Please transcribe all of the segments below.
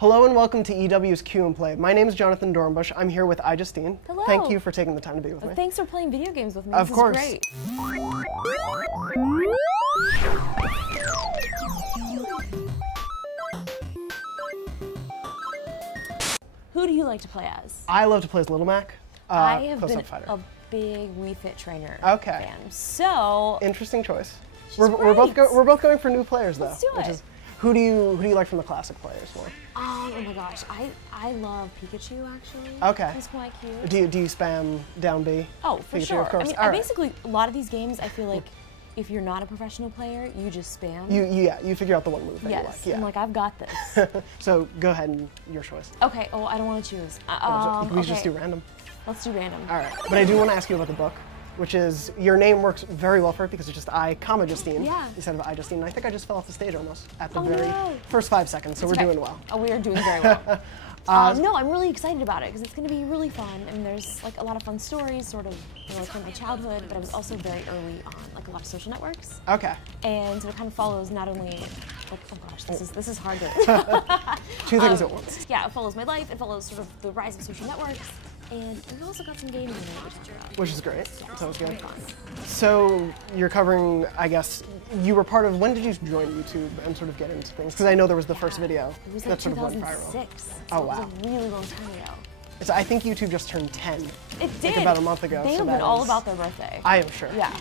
Hello and welcome to EW's Q and Play. My name is Jonathan Dornbush. I'm here with Ijustine. Hello. Thank you for taking the time to be with me. Thanks for playing video games with me. Of course. This is great. Who do you like to play as? I love to play as Little Mac. I have been fighter. a big Wii Fit Trainer Okay. fan. So Interesting choice. She's We're both great. going for new players though. Let's do it. Who do you like from the classic players more? Oh my gosh, I love Pikachu actually. Okay. He's quite cute. Do you spam down B? Oh, for Pikachu, sure. of course. I mean, All right. basically a lot of these games I feel like if you're not a professional player, you just spam. You figure out the one move that yes. you like. Yeah. I'm like, I've got this. So go ahead and your choice. Okay. Oh, I don't want to choose. We just do random. Let's do random. All right. But I do want to ask you about the book, which is your name works very well for it because it's just I, Ijustine, Yeah. instead of Ijustine. And I think I just fell off the stage almost at the no. first 5 seconds, so we're Okay. doing well. Oh, we are doing very well. No, I'm really excited about it because it's going to be really fun. And there's like a lot of fun stories, sort of, like from my childhood, but I was also very early on like a lot of social networks. Okay. And so it kind of follows not only, oh gosh, this is hard to. Two things at once. Yeah, it follows my life. It follows sort of the rise of social networks. And we've also got some games in there to talk about. Which is great. Sounds good. Fun. So you're covering, I guess, you were part of, when did you join YouTube and sort of get into things? Because I know there was the first video It was that like sort of went viral. 2006. So Oh, it wow. was a really long time ago. So I think YouTube just turned 10. It did. Like about a month ago. They so have that been all is- about their birthday. I am sure. Yeah.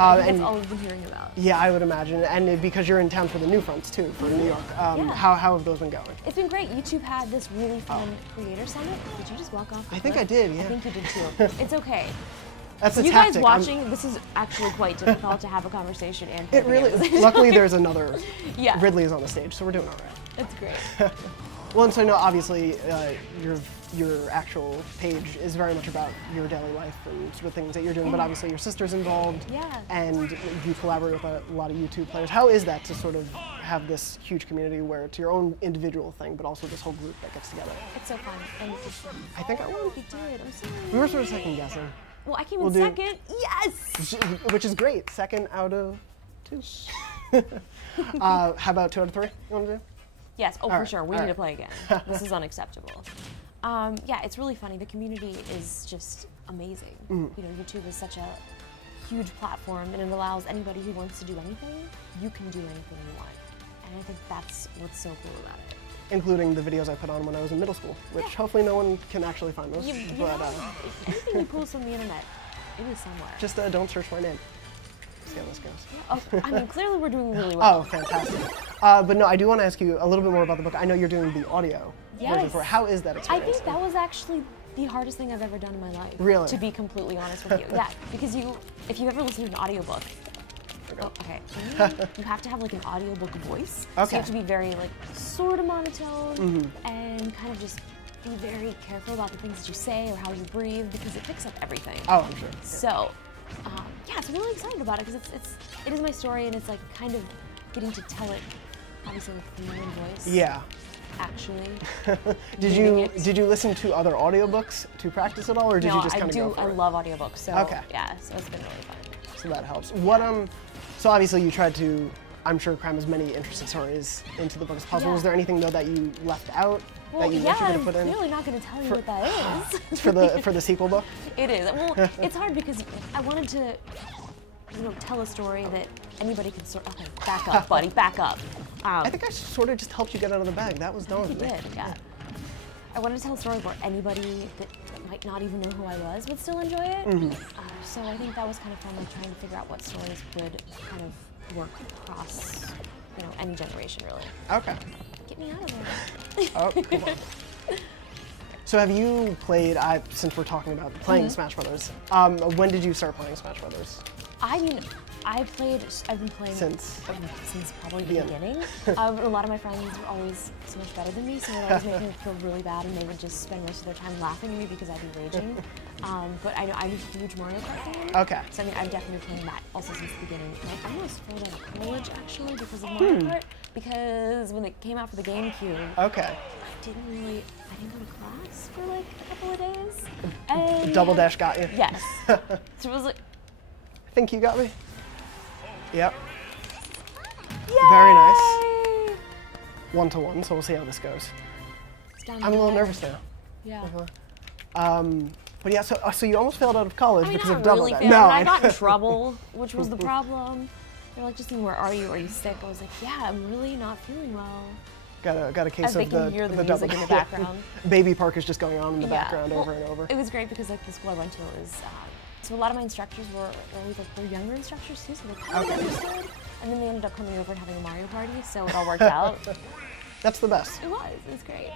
I think and that's all we've been hearing about. yeah, I would imagine. And because you're in town for the New Fronts too, for New York, Yeah. how have those been going? It's been great. YouTube had this really fun creator summit. Did you just walk off? I think I did, yeah. I think you did too. It's okay. That's a You tactic. guys watching, this is actually quite difficult to have a conversation and play It really videos. is. Luckily, there's another. Yeah. Ridley is on the stage, so we're doing all right. That's great. Well, and so I know obviously your actual page is very much about your daily life and sort of things that you're doing, but obviously your sister's involved. Yeah. And you collaborate with a lot of YouTube players. How is that to sort of have this huge community where it's your own individual thing, but also this whole group that gets together? It's so fun. And I think I won. we did. I'm sorry. We were sort of second guessing. Well, I came We'll in do- second. Yes. Which is great. Second out of 2. How about 2 out of 3? You want to do? Yes. Oh, All for right, sure. We all need to right. play again. This is unacceptable. Yeah, it's really funny. The community is just amazing. Mm. You know, YouTube is such a huge platform, and it allows anybody who wants to do anything. You can do anything you want, and I think that's what's so cool about it. Including the videos I put on when I was in middle school, which hopefully no one can actually find those. But Anything you post on the internet, it is somewhere. just don't search my name. See how this goes. Oh, I mean, clearly we're doing really well. Oh, fantastic. But no, I do want to ask you a little bit more about the book. I know you're doing the audio version Yes. for it. How is that I experience? think that was actually the hardest thing I've ever done in my life. Really? To be completely honest with you. Yeah, because if you ever listen to an audiobook, okay, you have to have like an audiobook voice. So Okay. you have to be very like sort of monotone and kind of just be very careful about the things that you say or how you breathe because it picks up everything. Oh, I'm sure. So, yeah, so I'm really excited about it because it is my story and it's like kind of getting to tell it, obviously with my own voice. Yeah. Actually. Did you listen to other audiobooks to practice at all, or did you just kind of go for I it? love audiobooks. So Okay. yeah, so it's been really fun. So that helps. What So obviously you tried to, I'm sure, cram as many interesting stories into the book as possible. Yeah. Was there anything though that you left out Well, that you yeah, wish you could I'm have put in? clearly not going to tell you what that is. for the sequel book? It is. Well, it's hard because I wanted to, tell a story that anybody could sort. Okay, back up, buddy, back up. I think I sort of just helped you get out of the bag. That was done You with me. did, yeah. I wanted to tell a story where anybody that might not even know who I was would still enjoy it. So I think that was kind of fun, like trying to figure out what stories would kind of work across, any generation, really. Okay. Get me out of there. Oh, come on. So have you played, since we're talking about playing Smash Brothers, when did you start playing Smash Brothers? I mean, I've been playing Since probably the beginning. A lot of my friends were always so much better than me, so it always made me feel really bad, and they would just spend most of their time laughing at me because I'd be raging. But I know I'm a huge Mario Kart fan. Okay. So I mean, I've definitely playing that also since the beginning. And I almost failed out of college actually because of Mario Kart, because when it came out for the GameCube, Okay. I didn't go to class for like a couple of days. And Double Dash got you? Yes. So it was like. I think you got me. Yep. Yay! Very nice. 1-1, so we'll see how this goes. down the I'm a little line. nervous now. Yeah. But yeah, so you almost failed out of college I mean, because not of double really that. failed, No, but I got in trouble, which was the problem. They're like, Justine, where are you? Are you sick? I was like, yeah, I'm really not feeling well. got a case As they of can hear the double. music in the background. Baby Park is just going on in the Yeah. background Well, over and over. It was great because like the school I went to was, so a lot of my instructors were younger instructors too, so they kind of understood. And then they ended up coming over and having a Mario party, so it all worked out. That's the best. It was great.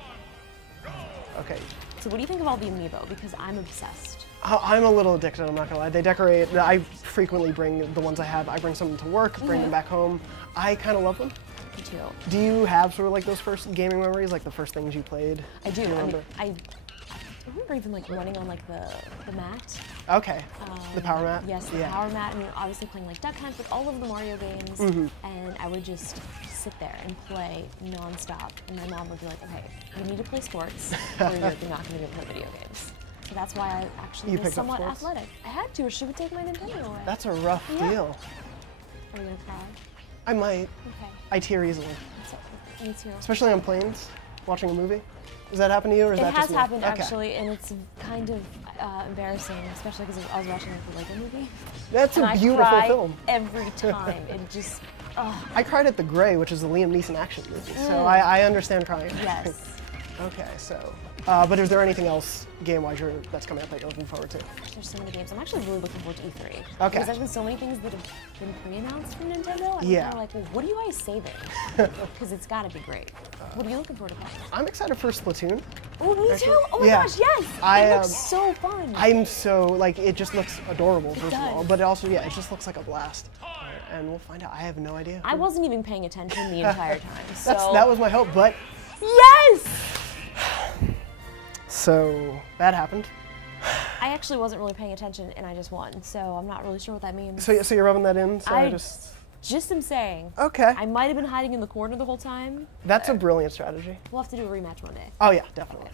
Okay. So what do you think of all the amiibo? Because I'm obsessed. I'm a little addicted, I'm not gonna lie. They decorate, I frequently bring the ones I have, I bring some to work, bring them back home. I kind of love them. Me too. Do you have sort of like those first gaming memories, like the first things you played? I do. you I mean, remember? I remember even like running on like the mat. Okay. The power mat? Yes, the power mat. I mean, obviously playing like Duck Hunt with all of the Mario games, and I would just sit there and play nonstop. And my mom would be like, "Okay, you need to play sports, or you're not going to play video games." So that's why I actually was somewhat athletic. I had to, or she would take my Nintendo away. That's a rough deal. Are you gonna cry? I might. Okay. I tear easily. Me too. Especially on planes, watching a movie. Does that happen to you, or is that just It me? has happened Okay. actually, and it's kind of embarrassing, especially because I was watching like, the Lego movie. That's and a beautiful I cry film. every time. It just, I cried at The Gray, which is a Liam Neeson action movie, so I understand crying. yes. Okay, so, but is there anything else game-wise that's coming up that you're looking forward to? There's so many games. I'm actually really looking forward to E3. Okay. Because there's been so many things that have been pre-announced from Nintendo. And Yeah. I'm kind of like, well, what are you guys saving? Because it's got to be great. What are you looking forward to playing? I'm excited for Splatoon. Oh, me too! Oh my Yeah. gosh, yes! I, It looks so fun. I'm so, like, it just looks adorable, first of does. all, but it also, yeah, it just looks like a blast. And we'll find out. I have no idea. I wasn't even paying attention the entire time. So That was my hope, but, yes! so, that happened. I actually wasn't really paying attention, and I just won. So I'm not really sure what that means. So you're rubbing that in, so I just... Just am saying. Okay. I might have been hiding in the corner the whole time. That's a brilliant strategy. We'll have to do a rematch one day. Oh yeah, definitely.